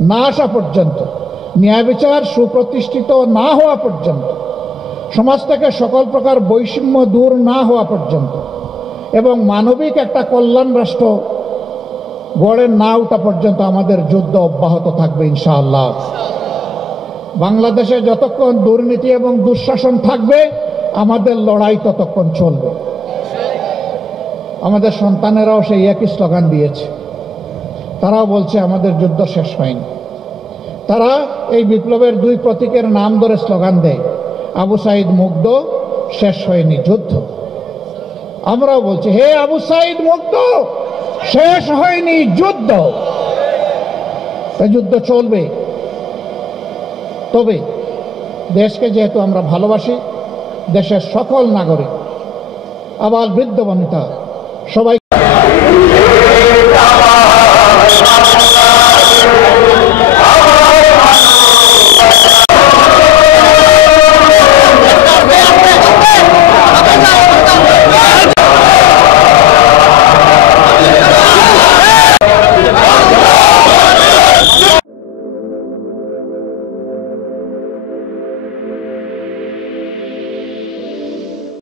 না আসা পর্যন্ত, ন্যায় বিচার সুপ্রতিষ্ঠিত না হওয়া পর্যন্ত, সমাজ থেকে সকল প্রকার বৈষম্য দূর না হওয়া পর্যন্ত এবং মানবিক একটা কল্যাণ রাষ্ট্র গড়ে না ওঠা পর্যন্ত আমাদের যুদ্ধ অব্যাহত থাকবে ইনশাআল্লাহ। বাংলাদেশে যতক্ষণ দুর্নীতি এবং দুঃশাসন থাকবে আমাদের লড়াই ততক্ষণ চলবে। আমাদের সন্তানেরাও সেই একই স্লোগান দিয়েছে, তারাও বলছে আমাদের যুদ্ধ শেষ হয়নি। তারা এই বিপ্লবের দুই প্রতীকের নাম ধরে স্লোগান দেয়, আবু সাঈদ মুগ্ধ, শেষ হয়নি যুদ্ধ। আমরাও বলছি, হে আবু সাঈদ মুগ্ধ, শেষ হয়নি যুদ্ধ। এই যুদ্ধ চলবে। তবে দেশকে যেহেতু আমরা ভালোবাসি, দেশের সকল নাগরিক, আবাল বৃদ্ধ বনিতা সবাই